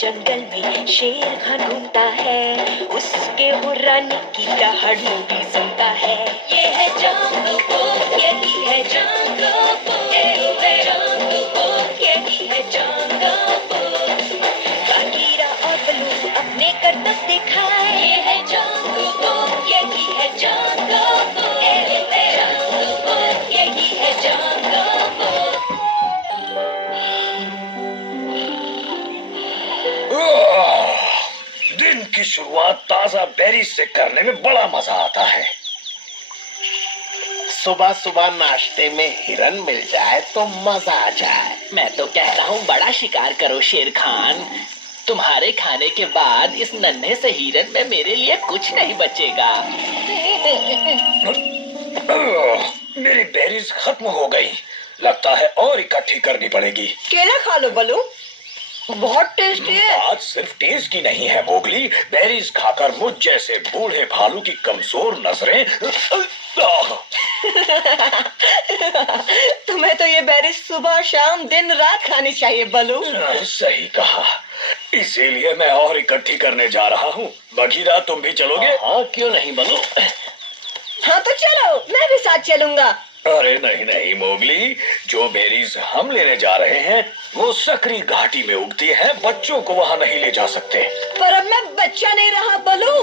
जंगल में शेर खान घूमता है, उसके वो रानी की दहाड़ भी सुनता है। ये है जंगल बुक, यही है जंगल बुक, जंगल बुक, यही है जंगल बुक। बागीरा और बलू अपने करतब दिखाए, ये है जंगल बुक, यही है जंगल बुक, जंगल बुक, यही है जंगल बुक। दिन की शुरुआत ताजा बेरी से करने में बड़ा मजा आता है। सुबह सुबह नाश्ते में हिरन मिल जाए तो मजा आ जाए। मैं तो कहता हूँ बड़ा शिकार करो शेर खान। तुम्हारे खाने के बाद इस नन्हे से हिरन में मेरे लिए कुछ नहीं बचेगा। मेरी बेरीज खत्म हो गई, लगता है और इकट्ठी करनी पड़ेगी। केला खा लो बलू, बहुत टेस्टी है। बात सिर्फ टेस्ट की नहीं है मोगली, बेरीज खाकर मुझ जैसे बूढ़े भालू की कमजोर नजरें। तुम्हें तो ये बेरी सुबह शाम दिन रात खानी चाहिए बलू। सही कहा, इसीलिए मैं और इकट्ठी करने जा रहा हूँ। बघीरा तुम भी चलोगे? हाँ क्यों नहीं बलू। हाँ तो चलो, मैं भी साथ चलूंगा। अरे नहीं नहीं मोगली, जो बेरीज हम लेने जा रहे हैं वो सकरी घाटी में उगती है, बच्चों को वहाँ नहीं ले जा सकते। पर अब मैं बच्चा नहीं रहा बलू,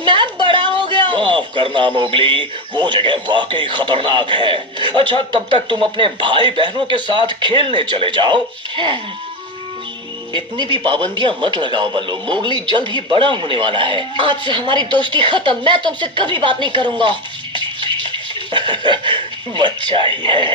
मैं बड़ा हो गया। माफ करना मोगली, वो जगह वाकई खतरनाक है। अच्छा तब तक तुम अपने भाई बहनों के साथ खेलने चले जाओ। इतनी भी पाबंदियां मत लगाओ बल्लू, मोगली जल्द ही बड़ा होने वाला है। आज से हमारी दोस्ती खत्म, मैं तुमसे कभी बात नहीं करूंगा। बच्चा ही है।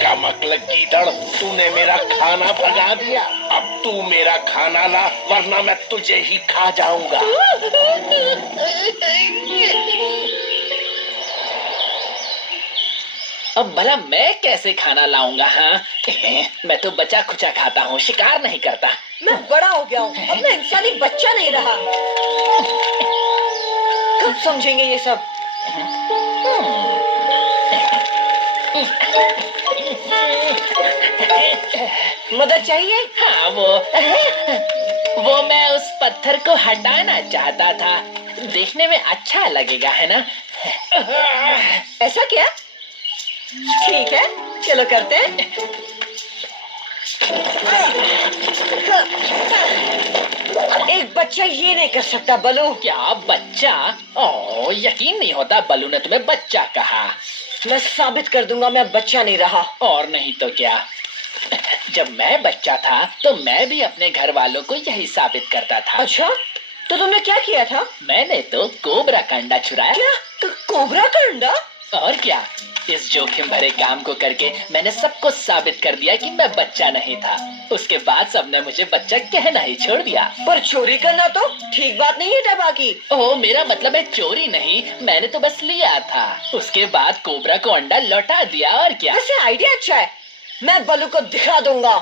कमकल गीदड़, तूने मेरा खाना भगा दिया। अब तू मेरा खाना ला, वरना मैं तुझे ही खा जाऊंगा। अब भला मैं कैसे खाना लाऊंगा? हाँ मैं तो बचा खुचा खाता हूँ, शिकार नहीं करता। मैं बड़ा हो गया हूँ, अब मैं इंसानी बच्चा नहीं रहा। कब समझेंगे ये सब? मदद चाहिए? हाँ वो मैं उस पत्थर को हटाना चाहता था, देखने में अच्छा लगेगा, है ना? ऐसा क्या? ठीक है, चलो करते हैं। एक बच्चा ये नहीं कर सकता बलू। क्या बच्चा? ओ यकीन नहीं होता बलू ने तुम्हें बच्चा कहा। मैं साबित कर दूंगा मैं बच्चा नहीं रहा। और नहीं तो क्या, जब मैं बच्चा था तो मैं भी अपने घर वालों को यही साबित करता था। अच्छा, तो तुमने क्या किया था? मैंने तो कोबरा का अंडा चुराया। क्या? तो कोबरा का अंडा? और क्या, इस जोखिम भरे काम को करके मैंने सबको साबित कर दिया कि मैं बच्चा नहीं था। उसके बाद सबने मुझे बच्चा कहना ही छोड़ दिया। पर चोरी करना तो ठीक बात नहीं है टबा की। ओह मेरा मतलब है चोरी नहीं, मैंने तो बस लिया था। उसके बाद कोबरा को अंडा लौटा दिया। और क्या? वैसे आइडिया अच्छा है, मैं बलू को दिखा दूंगा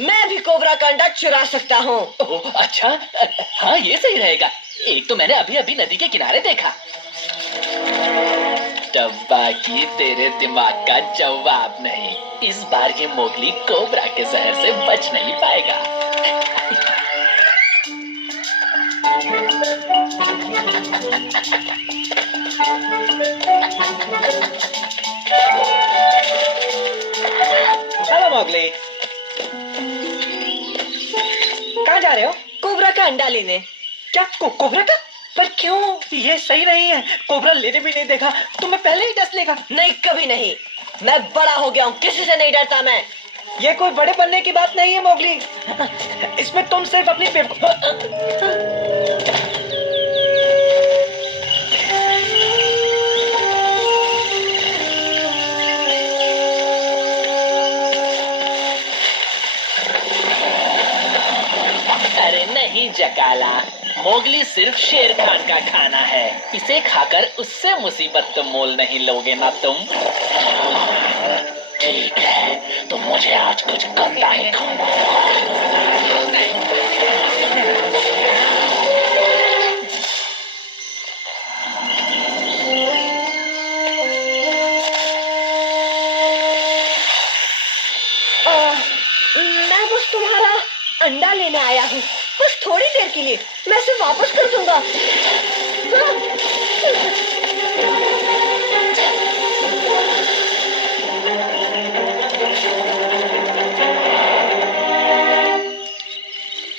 मैं भी कोबरा का अंडा चुरा सकता हूँ। ओह अच्छा, हाँ ये सही रहेगा। एक तो मैंने अभी अभी नदी के किनारे देखा। डब्बा की तेरे दिमाग का जवाब नहीं, इस बार ये मोगली कोबरा के जहर से बच नहीं पाएगा। हेलो मोगली, कहाँ जा रहे हो? कोबरा का अंडा लेने। क्या कोबरा का? पर क्यों? ये सही नहीं है, कोबरा लेने भी नहीं देखा, तुम्हें पहले ही डस लेगा। नहीं, कभी नहीं। मैं बड़ा हो गया हूँ, किसी से नहीं डरता मैं। ये कोई बड़े बनने की बात नहीं है मोगली, इसमें तुम सिर्फ अपनी अरे नहीं नहीं जकाला, मोगली सिर्फ शेर खान का खाना है। इसे खाकर उससे मुसीबत तो मोल नहीं लोगे ना तुम। ठीक है, तो मुझे आज कुछ गंदा ही खाना मैं बस तुम्हारा अंडा लेने आया हूँ, बस थोड़ी देर के लिए। मैं इसे वापस कर दूंगा।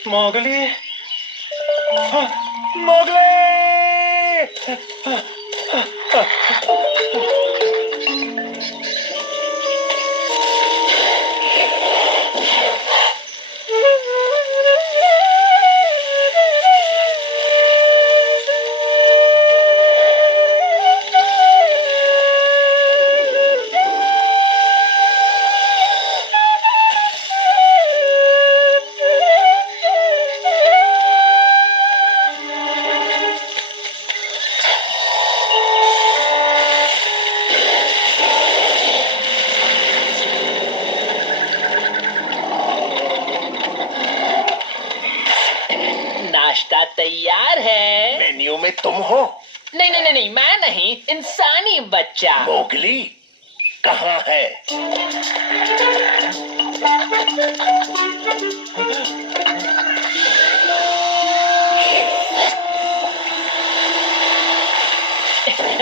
Mowgli, Mowgli! नाश्ता तैयार है। मेन्यू में तुम हो? नहीं नहीं नहीं नहीं, मैं नहीं, इंसानी बच्चा। मोगली कहाँ है?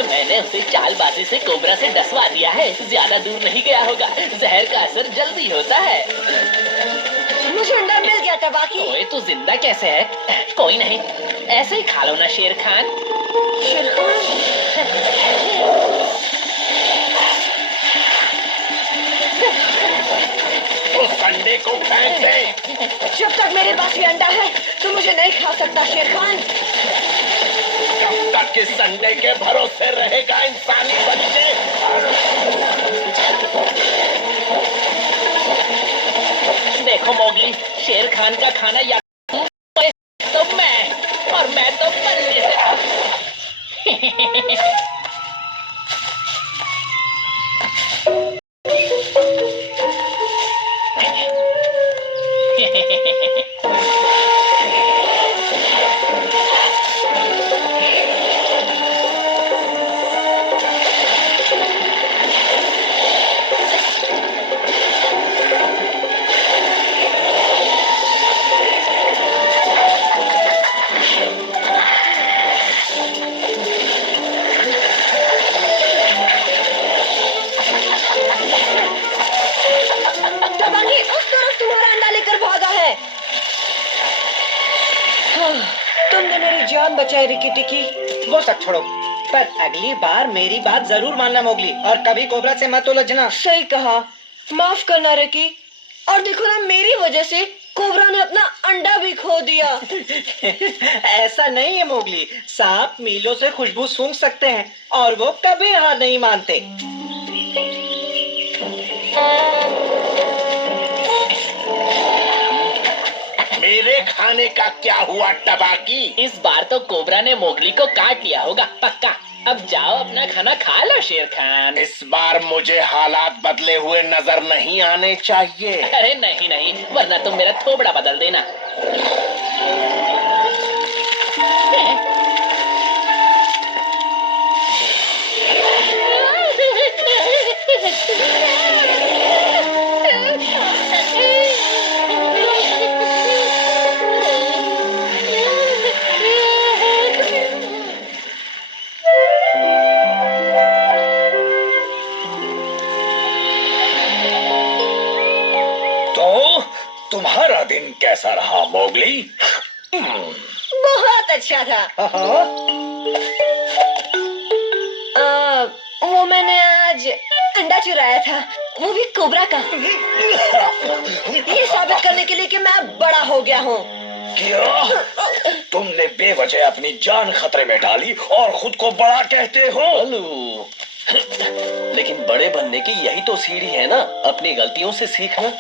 मैंने उसे चालबाजी से कोबरा से डसवा दिया है। ज्यादा दूर नहीं गया होगा। जहर का असर जल्दी होता है। मुझे अंडा मिल गया तबाकी। ओए तू जिंदा कैसे है? कोई नहीं, ऐसे ही खा लो ना शेर खान। शेर खान? उस अंडे को फेंक दे। जब तक मेरे पास ये अंडा है तो मुझे नहीं खा सकता शेर खान। जब तक इस अंडे के भरोसे रहेगा इंसानी बच्चे। देखो मोगली, शेर खान का खाना या तो मैं, और मैं तो बल्ले से। तबाकी उस तरफ तुम्हारा अंडा लेकर भागा है। तुमने मेरी जान बचाई रिकी टिकी। वो सब छोड़ो, पर अगली बार मेरी बात जरूर मानना मोगली, और कभी कोबरा से मत उलझना। सही कहा, माफ करना रिकी। और देखो ना, मेरी वजह से कोबरा ने अपना अंडा भी खो दिया। ऐसा नहीं है मोगली, सांप मीलों से खुशबू सूंघ सकते हैं और वो कभी हार नहीं मानते। मेरे खाने का क्या हुआ तबाकी? इस बार तो कोबरा ने मोगली को काट लिया होगा पक्का। अब जाओ अपना खाना खा लो शेर खान। इस बार मुझे हालात बदले हुए नजर नहीं आने चाहिए। अरे नहीं नहीं, वरना तुम मेरा थोबड़ा बदल देना। तुम्हारा दिन कैसा रहा मोगली? बहुत अच्छा था। वो मैंने आज अंडा चुराया था, वो भी कोबरा का। ये साबित करने के लिए कि मैं बड़ा हो गया हूँ। क्या तुमने बेवजह अपनी जान खतरे में डाली और खुद को बड़ा कहते हो? लेकिन बड़े बनने की यही तो सीढ़ी है ना, अपनी गलतियों से सीखना।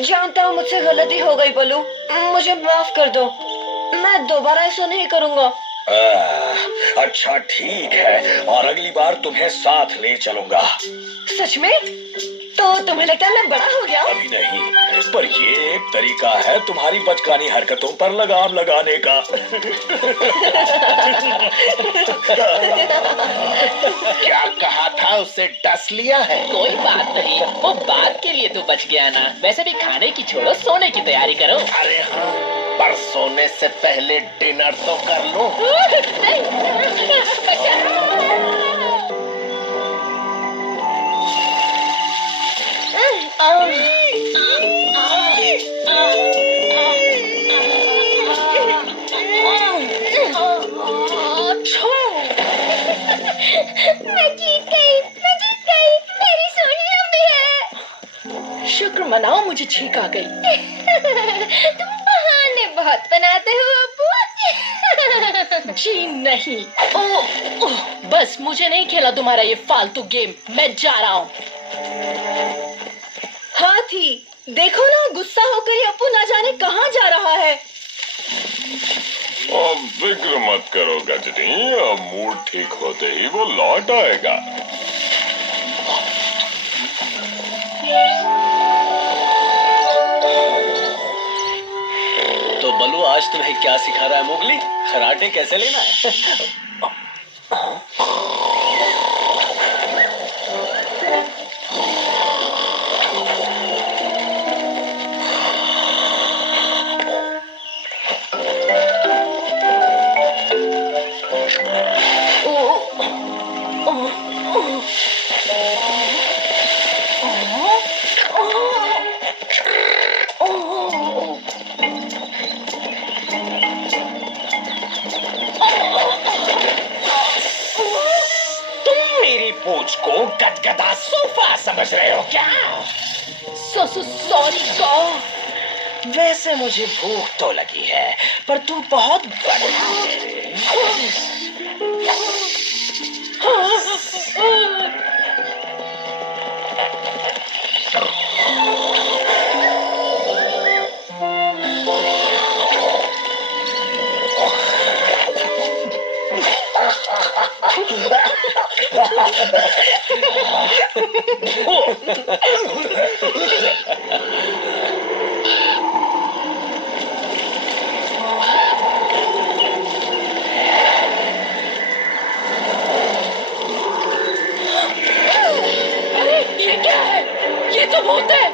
जानता हूँ मुझसे गलती हो गई बलू, मुझे माफ कर दो। मैं दोबारा ऐसा नहीं करूँगा। अच्छा ठीक है, और अगली बार तुम्हें साथ ले चलूंगा। सच में? तो तुम्हें लगता है मैं बड़ा हो गया? अभी नहीं, पर ये एक तरीका है तुम्हारी बचकानी हरकतों पर लगाम लगाने का। क्या कहा था, उसे डस लिया है? कोई बात नहीं, वो बात के लिए तो बच गया ना। वैसे भी खाने की छोड़ो, सोने की तैयारी करो। अरे हाँ, पर सोने से पहले डिनर तो कर लो। मैं जीत गई, मेरी सोनी अम्मी है। शुक्र मनाओ, मुझे छींक आ गई। तुम बहाने बहुत बनाते हो अब्बू। जी नहीं। ओह, बस मुझे नहीं खेला तुम्हारा ये फालतू गेम। मैं जा रहा हूँ। हाथी, देखो ना, गुस्सा होकर ये अप्पू ना जाने कहाँ जा रहा है। अब फिक्र मत करो गजनी, अब मूड ठीक होते ही वो लौट आएगा। तो बलू आज तुम्हें क्या सिखा रहा है मोगली? कराटे कैसे लेना है? पूछ को गदगदा सोफा समझ रहे हो क्या? Sorry God. वैसे मुझे भूख तो लगी है, पर तू बहुत बड़ा है। ये क्या है? ये तो भूत है।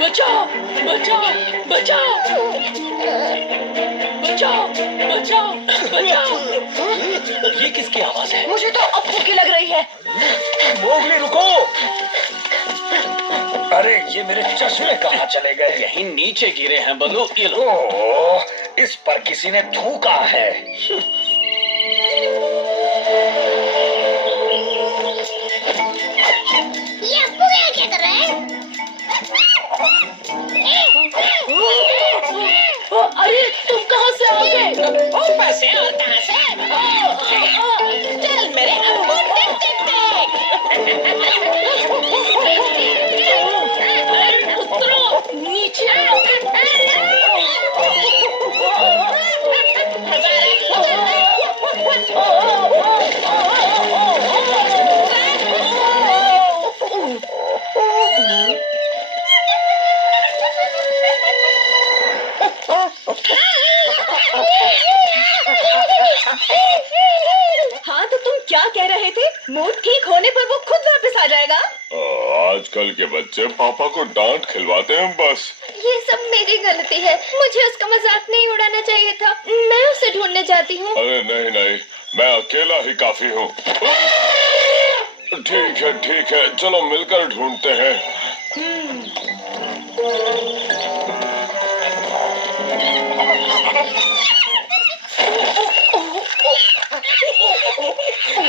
बचाओ बचाओ बचाओ बचाओ बचाओ बचाओ। ये किसकी आवाज है? मुझे तो अप्पू की लग रही है। मोगली रुको! अरे ये मेरे चश्मे कहाँ चले गए? यहीं नीचे गिरे हैं बलू। ये लो। ओह, इस पर किसी ने थूका है। ये अप्पू क्या कर रहा है? अरे तुम कहाँ से आ गए? ऊपर से और कहाँ से? चल मेरे अप्पू, उतरो नीचे। हाँ, तो तुम क्या कह रहे थे? मूड ठीक होने पर वो खुद वापस आ जाएगा। आजकल के बच्चे पापा को डांट खिलवाते हैं बस। ये सब मेरी गलती है, मुझे उसका मजाक नहीं उड़ाना चाहिए था। मैं उसे ढूंढने जाती हूँ। अरे नहीं नहीं, मैं अकेला ही काफी हूँ। ठीक है, चलो मिलकर ढूंढते हैं।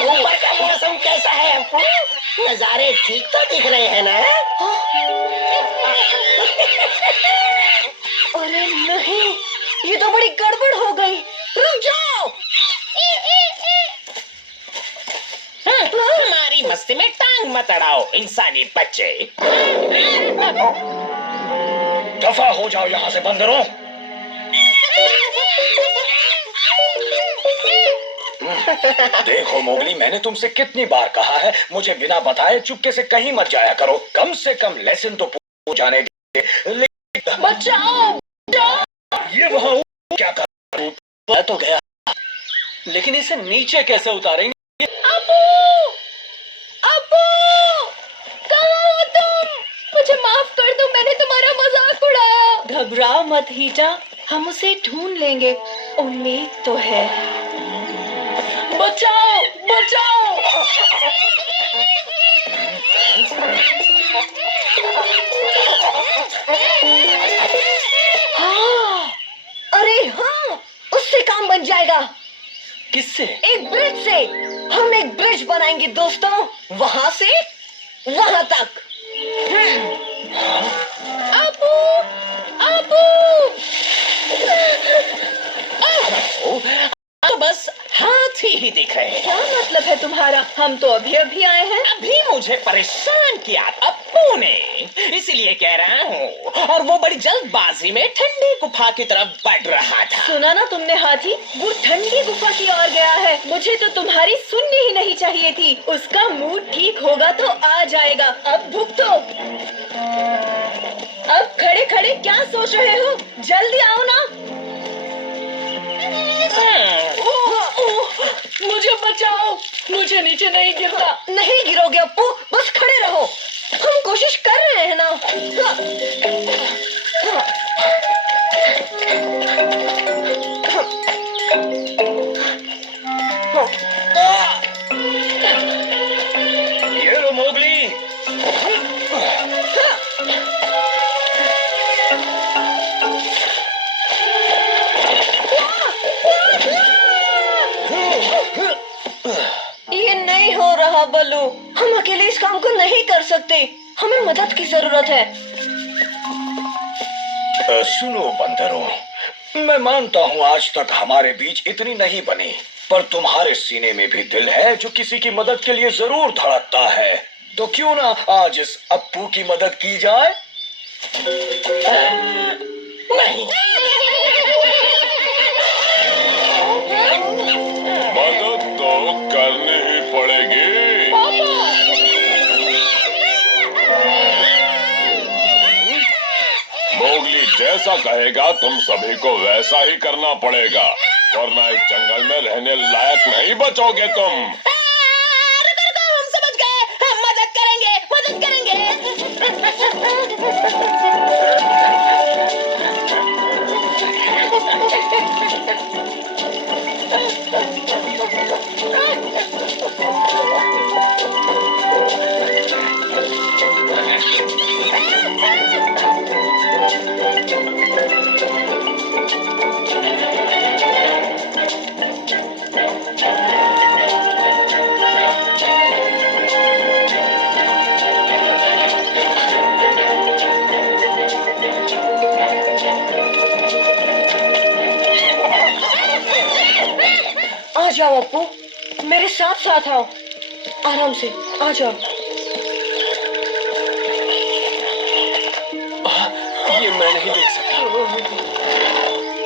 ऊपर का मौसम कैसा है अप्पू? नजारे ठीक तो दिख रहे हैं ना? अरे नहीं, ये तो बड़ी गड़बड़ हो गई। रुक जाओ। हमारी मस्ती में टांग मत अड़ाओ इंसानी बच्चे। दफा हो जाओ यहाँ से बंदरों। देखो मोगली, मैंने तुमसे कितनी बार कहा है, मुझे बिना बताए चुपके से कहीं मत जाया करो। कम से कम लेसन तो पूछ जाने दे। बचाओ! ये वहाँ क्या कर? मैं तो गया, लेकिन इसे नीचे कैसे उतारेंगे? अबू! अबू! कहाँ हो तुम? मुझे माफ कर दो, मैंने तुम्हारा मजाक उड़ाया। घबराओ मत हीटा, हम उसे ढूंढ लेंगे, उम्मीद तो है। बचाओ! बचाओ! हाँ, अरे हाँ, उससे काम बन जाएगा। किससे? एक ब्रिज से। हम एक ब्रिज बनाएंगे दोस्तों, वहां से वहां तक। अबू! अबू! तो बस हाथी ही दिख रहे हैं। क्या मतलब है तुम्हारा? हम तो अभी अभी आए हैं। अभी मुझे परेशान किया अप्पू ने, इसीलिए कह रहा हूँ। और वो बड़ी जल्दबाजी में ठंडी गुफा की तरफ बढ़ रहा था। सुना ना तुमने हाथी? वो ठंडी गुफा की ओर गया है। मुझे तो तुम्हारी सुननी ही नहीं चाहिए थी। उसका मूड ठीक होगा तो आ जाएगा। अब भुगतो। अब खड़े खड़े क्या सोच रहे हो? जल्दी आओ ना। मुझे बचाओ! मुझे नीचे नहीं गिरना। नहीं गिरोगे अप्पू, बस खड़े रहो। हम कोशिश कर रहे हैं ना। ये लो मोगली। ये नहीं हो रहा बल्लू, हम अकेले इस काम को नहीं कर सकते। हमें मदद की जरूरत है। सुनो बंदरों, मैं मानता हूँ आज तक हमारे बीच इतनी नहीं बनी, पर तुम्हारे सीने में भी दिल है जो किसी की मदद के लिए जरूर धड़कता है। तो क्यों ना आज इस अप्पू की मदद की जाए? नहीं, मदद तो करनी ही पड़ेगी। मोगली जैसा कहेगा तुम सभी को वैसा ही करना पड़ेगा, वरना इस जंगल में रहने लायक नहीं बचोगे तुम। हम समझ गए, हम मदद करेंगे, मदद करेंगे। आ जाओ अप्पू, मेरे साथ साथ आओ। आराम से आ जाओ। ये मैं नहीं देख सकता।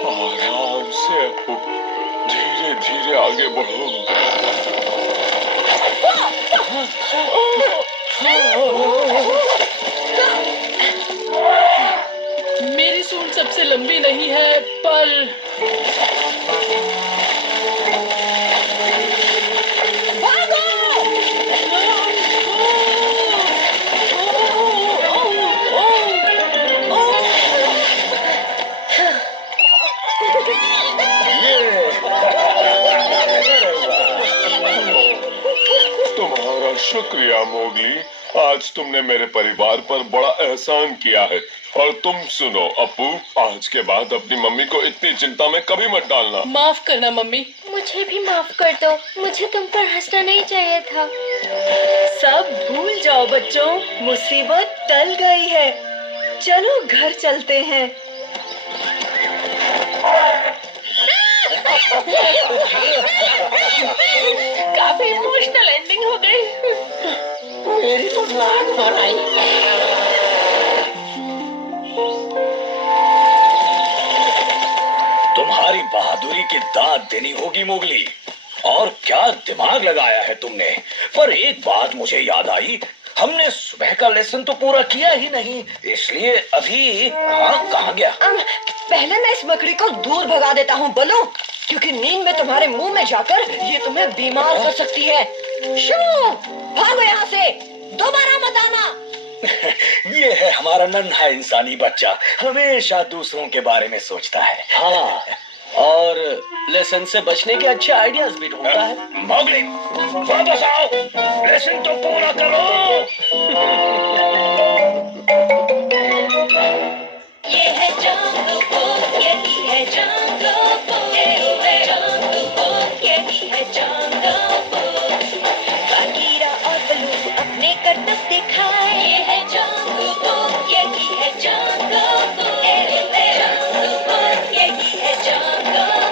आराम से अप्पू, धीरे धीरे आगे बढ़ो। मेरी सूंड सबसे लंबी नहीं है, पर तुम्हारा शुक्रिया मोगली, आज तुमने मेरे परिवार पर बड़ा एहसान किया है। और तुम सुनो अप्पू, आज के बाद अपनी मम्मी को इतनी चिंता में कभी मत डालना। माफ करना मम्मी। मुझे भी माफ कर दो, मुझे तुम पर हंसना नहीं चाहिए था। सब भूल जाओ बच्चों, मुसीबत टल गई है। चलो घर चलते हैं। काफी इमोशनल एंडिंग हो गई। मेरी तो नाक भर आई। तुम्हारी बहादुरी की दाद देनी होगी मोगली। और क्या दिमाग लगाया है तुमने। पर एक बात मुझे याद आई, हमने सुबह का लेसन तो पूरा किया ही नहीं, इसलिए अभी हाँ कहाँ गया। पहले मैं इस बकरी को दूर भगा देता हूँ बोलो, क्योंकि नींद में तुम्हारे मुंह में जाकर ये तुम्हें बीमार कर सकती है। शू, भागो यहाँ से, दोबारा मत आना। ये है हमारा नन्हा इंसानी बच्चा, हमेशा दूसरों के बारे में सोचता है। हाँ, और लेसन से बचने के अच्छे आइडियाज भी ढूंढता है। मोगली, वापस आओ, लेसन तो पूरा करो। ये है जंगल बुक, यही है जंगल बुक।